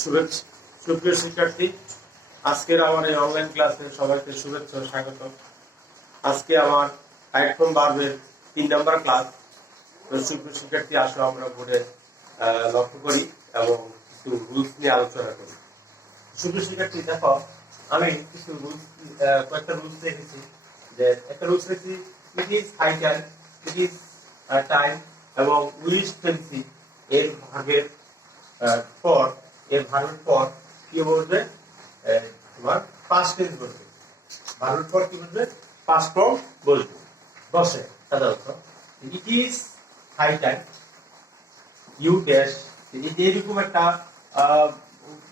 শুভেচ্ছা সুপ্রিয় শিক্ষার্থী, আজকের আমার এই অনলাইন ক্লাসে সবাইকে শুভেচ্ছা ও স্বাগত। আজকে আমার হাইট ফ্রম ভার্বের 3 নম্বর ক্লাস। তো সুপ্রিয় শিক্ষার্থী, আসো আমরা বোর্ডে লক্ষ্য করি এবং কিছু রুলস নিয়ে আলোচনা করি। সুপ্রিয় শিক্ষার্থী, দেখো আমি কিছু রুলস কয়েকটা রুলস রেখেছি। যে একটা রুলস রেখেছি, it is high time, it is time এবং উইশ ফেন্সি এর ভার্বের পর কি বলবে? তোমার পাস্ট টেন্স বলবে। ভার্বের পর কি বলবে? পাস্ট ফর্ম বলবে। বসে সাধারণত it is high time you dash, এরকম একটা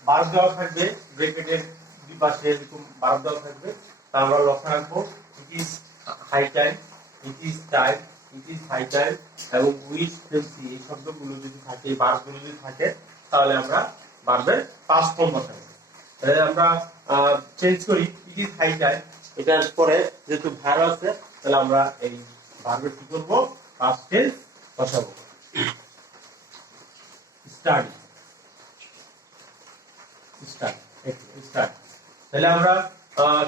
ভার্ব দেওয়া থাকবে, ব্র্যাকেটের দুই পাশে এরকম ভার্ব দেওয়া থাকবে। তা আমরা লক্ষ্য রাখবো, it is high time, it is time, it is high time এবং উইশ ফেন্সি এই শব্দগুলো যদি থাকে, ভার্বগুলো যদি থাকে, তাহলে আমরা ভার্বের পাস্ট ফর্ম বসাবো। তাহলে আমরা চেঞ্জ করি, ইট ইজ হাই টাইম, এটার পরে যেহেতু ভার্ব আছে, তাহলে আমরা এই ভার্বের কি করব? পাস্ট টেন্স বসাবো। Study, start. তাহলে আমরা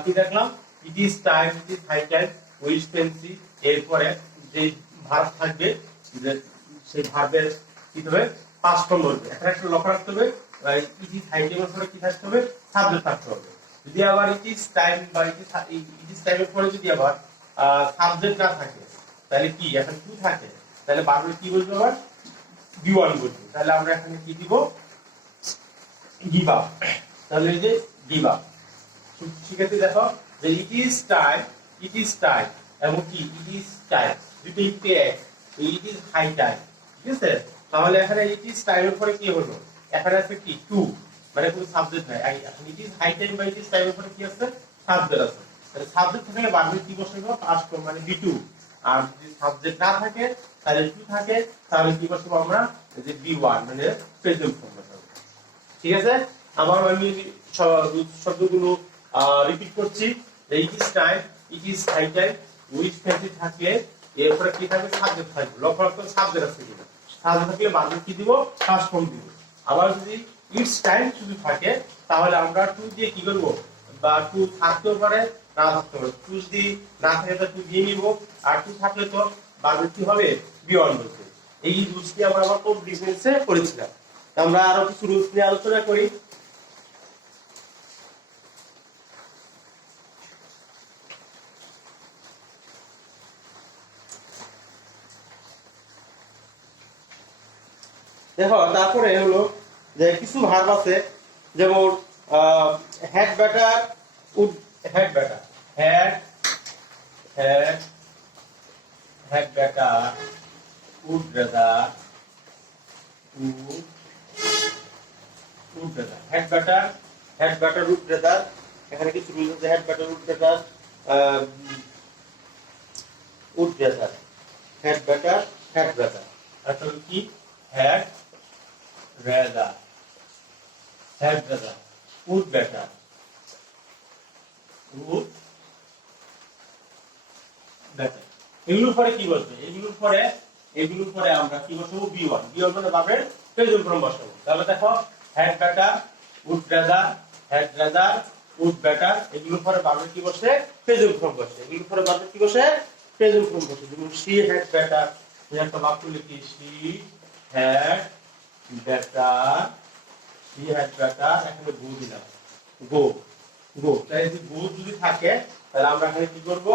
কি দেখলাম? It is time, it is high time, wish fancy, এরপরে যে ভার্ব থাকবে, যে সেই ভার্বের কি হবে? পাস্ট ফর্ম বলবে। একটা লক্ষ্য রাখতে হবে, ইট ইজ হাই টাইমের পরে কি থাকতে হবে? সাবজেক্ট থাকতে হবে। যদি আবার ইট ইজ টাইম বা ইট ইজ টাইমের পরে যদি আবার সাবজেক্ট না থাকে, তাহলে কি এখন টু থাকে, তাহলে ভার্বের কি বলবে? আবার বি1 বলবে। তাহলে আমরা এখানে কি দিব? Give up. তাহলে এই যে গিভ আপ। শিক্ষার্থী দেখো যে ইট ইজ টাইম এবং কি ইট ইজ টাইম দুটোই এক, ইট ইজ হাই টাইম। ঠিক আছে? তাহলে এখানে ইট ইজ টাইমের পরে কি হলো? এখানে আছে কি টু, মানে কোনো সাবজেক্ট নাই। এখন ইট ইজ হাই টাইম বা ইট ইজ টাইমের পরে কি আছে? সাবজেক্ট আছে। তাহলে সাবজেক্ট থাকলে ভার্বের কি বসাবো? পাস্ট ফর্ম মানে বি2। আর যদি সাবজেক্ট না থাকে, তাহলে টু থাকে, তাহলে কি বসাবো আমরা? যে বি1 মানে প্রেজেন্ট ফর্ম বসাবো। ঠিক আছে? আবার আমি শব্দগুলো রিপিট করছি। It is time, it is high time, wish fancy থাকলে এরপরে কি থাকবে? সাবজেক্ট থাকবে। লক্ষ্য রাখতে হবে সাবজেক্ট আছে কিনা। সাবজেক্ট থাকলে ভার্ব কি দিব? পাস্ট ফর্ম দিব। আবার যদি ইটস টাইম শুধু থাকে, তাহলে আমরা টু দিয়ে কি করব? বা টু থাকতেও পারে, না থাকতে পারে। টু যদি না থাকে তো টু দিয়ে নিব, আর টু থাকলে তো ভার্ব কি হবে? বি1 বলতে। এই রুলসটি আমরা আবার কোন ডিফারেন্সে করেছিলাম। আমরা আরো কিছু রুলস নিয়ে আলোচনা করি। দেখো তারপরে হলো যে কিছু ভার্ব আছে, যেমন had better, would had better, had had had better, would better, would better, had better, would better. এখানে কিছু রুল আছে, had better, would better, would better, had better, had better. আসলে কি? Had better, had better, would better, would better. এগুলোর পরে কি বলবে? এগুলোর পরে আমরা কি বসাবো? বি1। বি1 মানে ভার্বের প্রেজেন্ট ফর্ম বসাবো। তাহলে দেখো had better, would better, had better, would better, এগুলোর পরে ভার্বের কি বসে? প্রেজেন্ট ফর্ম বসে। এগুলোর পরে ভার্বের কি বসে? প্রেজেন্ট ফর্ম বসে। যেমন শি হ্যাড ব্যাটার, এই একটা বাক্য লিখি, she had batter, she had batter, এখানে গো দিলাম, গো গো। তাই যদি গো যদি থাকে, তাহলে আমরা এখানে কি করব?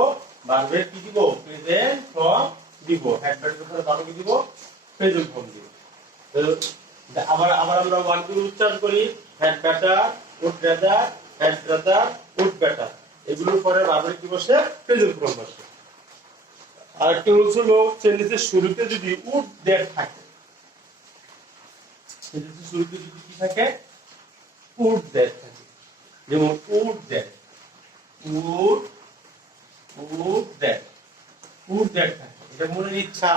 ভার্বের কি দিব? প্রেজেন্ট ফর্ম দিব। হ্যাড ব্যাটার পরে ভার্ব কি দিব? প্রেজেন্ট ফর্ম দিব। তো আবার আমরা ওয়ার্ডগুলো উচ্চারণ করি, had better, would better, had better, would better. এগুলোর পরে ভার্বের কি বসে? প্রেজেন্ট ফর্ম বসে। আর একটা রুলস হলো, সেন্টেন্সের শুরুতে যদি উড দ্যাট থাকে, সেন্টেন্সের শুরুতে যদি কি থাকে? উড দ্যাট থাকে। যেমন would that, would would that, would that থাকে। এটা মনের ইচ্ছা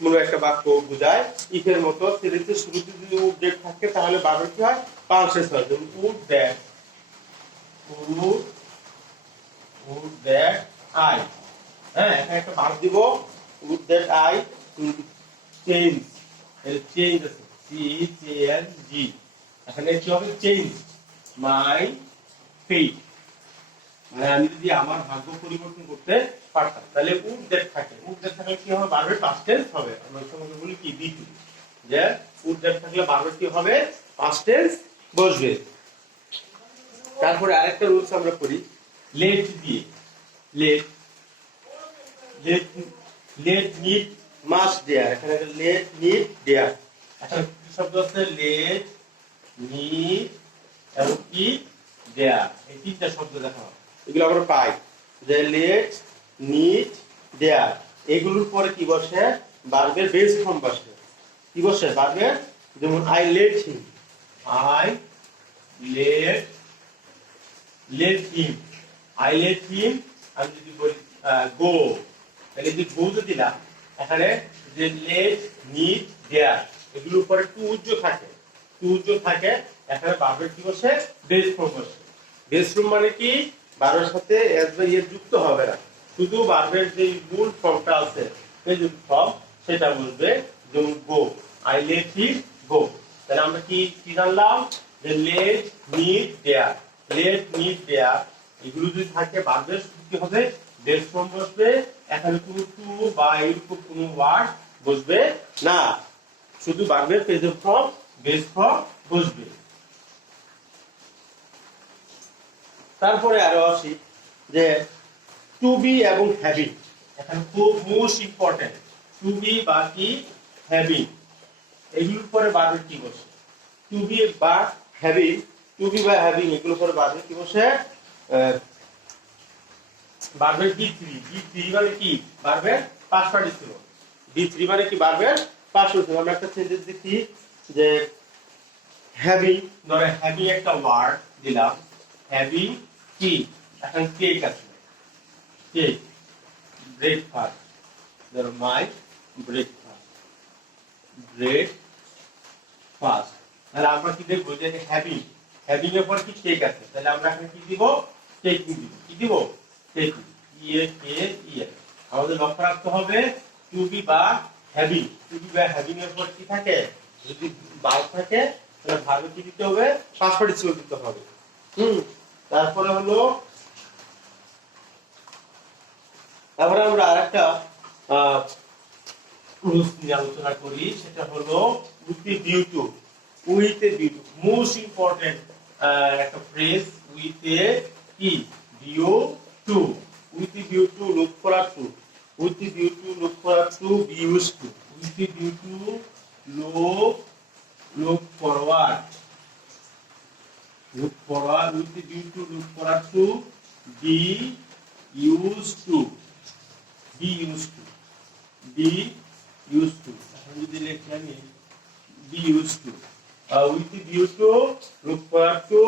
মূল একটা বাক্য বোঝায়। ইফের মতো সেন্টেন্সের শুরুতে যদি উড দ্যাট থাকে, তাহলে ভার্বের কি হয়? পার্সেস হয়। যেমন would that, would that I. হ্যাঁ, এখানে একটা ভার্ব দিব, উড দ্যাট আই চেঞ্জ। এর চেঞ্জ আছে, সি এন জি, এখানে কি হবে চেঞ্জ মাই ফেট, মানে আমি যদি আমার ভাগ্য পরিবর্তন করতে পারতাম তাহলে উড দ্যাট থাকে, উড দ্যাট থাকলে কি হবে ভার্বের পাস্ট টেন্স হবে। আমরা সঙ্গে বলি কি বি টু, যে উড দ্যাট থাকলে ভার্বের কি হবে পাস্ট টেন্স বসবে। তারপরে আরেকটা রুলস আমরা করি লেট দিয়ে, let let let need must there, এখানে লেট নিড দেয়ার, আচ্ছা কি শব্দ আছে লেট নিড এবং কি দেয়ার, এই তিনটা শব্দ দেখা হয়, এগুলো আমরা পাই যে লেট নিড দেয়ার, এগুলোর পরে কি বসে ভার্বের বেস ফর্ম বসে, কি বসে ভার্বের, যেমন I let him, I let let him, I let him, আমি যদি বলি গো, তাহলে যদি গো যদি না এখানে যে লেট নিড দেয়ার এগুলোর পরে টু উজ্জ্ব থাকে, টু উজ্জ্ব থাকে, এখানে ভার্বের কি বসে বেস ফর্ম বসে। বেস ফর্ম মানে কি ভার্বের সাথে এস বা ইএস যুক্ত হবে না, শুধু ভার্বের যে মূল ফর্মটা আছে প্রেজেন্ট ফর্ম সেটা বলবে, যেমন গো, আই লেট হিম গো। তাহলে আমরা কি কি জানলাম যে লেট নিড দেয়ার, লেট নিড দেয়ার এগুলো যদি থাকে ভার্বের কি হবে বেস ফর্ম বসবে, এখানে কোনো টু বা এরকম কোনো ওয়ার্ড বসবে না, শুধু ভার্বের প্রেজেন্ট ফর্ম বেস ফর্ম বসবে। তারপরে আরো আসি যে টু বি এবং হ্যাভিং, এখানে খুব মোস্ট ইম্পর্টেন্ট টু বি বা কি হ্যাভিং, এগুলোর পরে ভার্বের কি বসে, টু বি বা হ্যাভিং, টু বি বা হ্যাভিং এগুলোর পরে ভার্বের কি বসে ভার্বের বি থ্রি, বি থ্রি মানে কি ভার্বের পাস্ট পার্টিসিপল, বি থ্রি মানে কি ভার্বের পাস্ট পার্টিসিপল। আমরা একটা সেন্টেন্স দেখি যে হ্যাভিং, ধরে হ্যাভিং একটা ওয়ার্ড দিলাম, হ্যাভিং কি এখন কেক আছে, কেক, ব্রেকফাস্ট, ধরো মাই ব্রেকফাস্ট, ব্রেকফাস্ট, তাহলে আমরা কি দেখবো যে হ্যাভিং, হ্যাভিং এর পর কি কেক আছে, তাহলে আমরা এখানে কি দিব কেকিং দিব, কি দিব কেকিং, ইয়ে কে ইয়ে। আমাদের লক্ষ্য রাখতে হবে টু বি বা হ্যাভিং, টু বি বা হ্যাভিং এর পর কি থাকে, যদি ভার্ব থাকে তাহলে ভার্বে কি দিতে হবে পাস্ট পার্টিসিপল দিতে হবে। তারপরে হলো তারপরে আমরা আরেকটা রুলস নিয়ে আলোচনা করি, সেটা হলো with a view to, with a view to most important একটা ফ্রেজ, উইথ এ কি view to, with a view to look forward to, with a view to look forward to be use to, with a view to look forward, look forward, with the view to look forward to, be used to, be used to, be used to, এখন যদি লিখি আমি be used to, with the view to look forward to,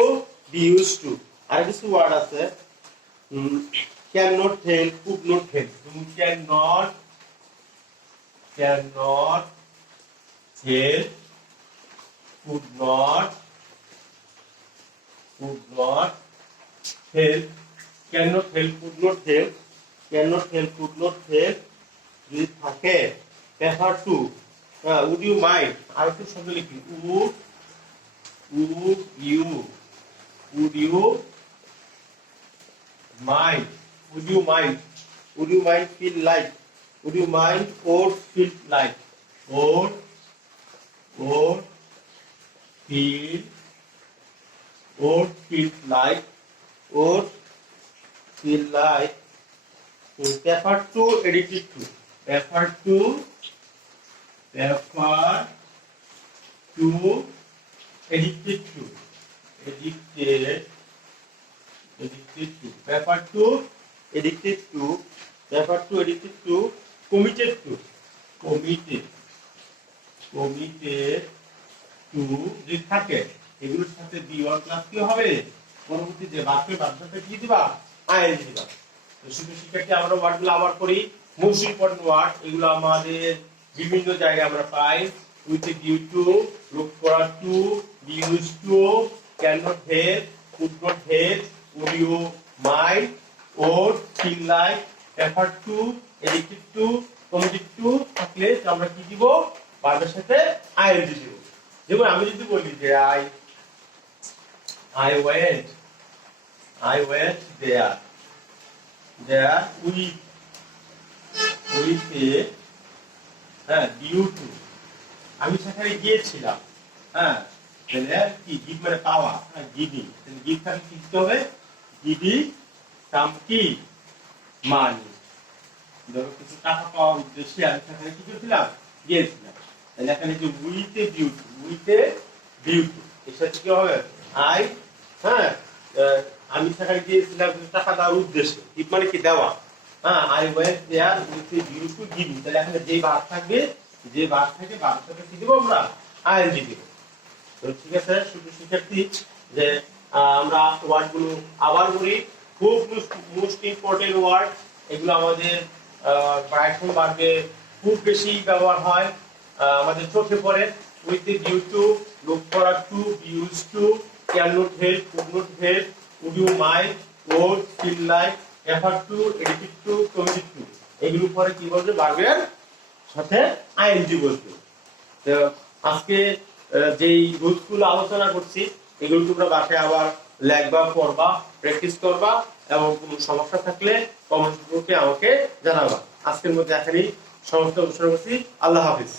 be used to, আর কিছু word আছে cannot help, could not help, তুমি cannot help, could not help, cannot help, could not help, cannot help, could not help যদি থাকে prefer to, would you mind, আর একটু শব্দ লিখি would you mind, would you mind, would you mind feel like, would you mind or feel like, or feel like, or feel like, prefer to, addicted to, prefer to, addicted to, addicted to, prefer to, addicted to, prefer to, addicted to, committed to, committed to যদি থাকে এগুলোর সাথে B one plus কি হবে পরবর্তী যে বাক্যের বাধ্যতা কি দিবা আইএনজি দিবা। তো শুধু শিক্ষার্থী আমরা ওয়ার্ডগুলো আবার করি, মোস্ট ইম্পর্টেন্ট ওয়ার্ড এগুলো আমাদের বিভিন্ন জায়গায় আমরা পাই, with due to, look for to, be use to, can not help, could not help, would you mind, or feel like, prefer to, addicted to, committed to থাকলে আমরা কি দিব ভার্বের সাথে আইএনজি দিব। যেমন আমি যদি বলি যে I I went there with a due to আমি সেখানে গিয়েছিলাম। হ্যাঁ, তাহলে কি গিভ মানে পাওয়া, গিভিং, তাহলে গিভ থাকে কি দিতে হবে, গিভিং সাম কি মানি, ধরো কিছু টাকা পাওয়ার উদ্দেশ্যে আমি সেখানে কি করেছিলাম, গিয়েছিলাম। তাহলে এখানে যে উইথ এ ডিউটি এর সাথে কি হবে আই, হ্যাঁ আমি সেখানে গিয়েছিলাম টাকা দেওয়ার উদ্দেশ্যে, গিভ মানে কি দেওয়া, হ্যাঁ I went there with a due to giving. তাহলে এখানে যে ভার্ব থাকবে, যে ভার্ব থাকে ভার্বের সাথে কি দেব আমরা, আইএনজি দেব। তো ঠিক আছে শুধু শিক্ষার্থী, যে আমরা ওয়ার্ড গুলো আবার বলি, খুব মোস্ট ইম্পর্টেন্ট ওয়ার্ড এগুলো আমাদের প্রায়শই ভার্বে খুব বেশি ব্যবহার হয়, আমাদের চোখে পড়ে। With the due to, look forward to, be use to, can not help, could not help, would you mind, odd, feel like, refer to, এডিটেড টু, কমিটেড টু, এগুলো পরে কি বলবে, ভার্বের সাথে আইএনজি বসবে। তো আজকে যেই রুলসগুলো আলোচনা করছি এগুলো তোমরা বাসায় আবার লেখবা, পড়বা, প্র্যাকটিস করবা, এবং কোনো সমস্যা থাকলে কমেন্ট বক্সে আমাকে জানাবা। আজকের মধ্যে এখানেই সমস্ত অবসর করছি। আল্লাহ হাফিজ।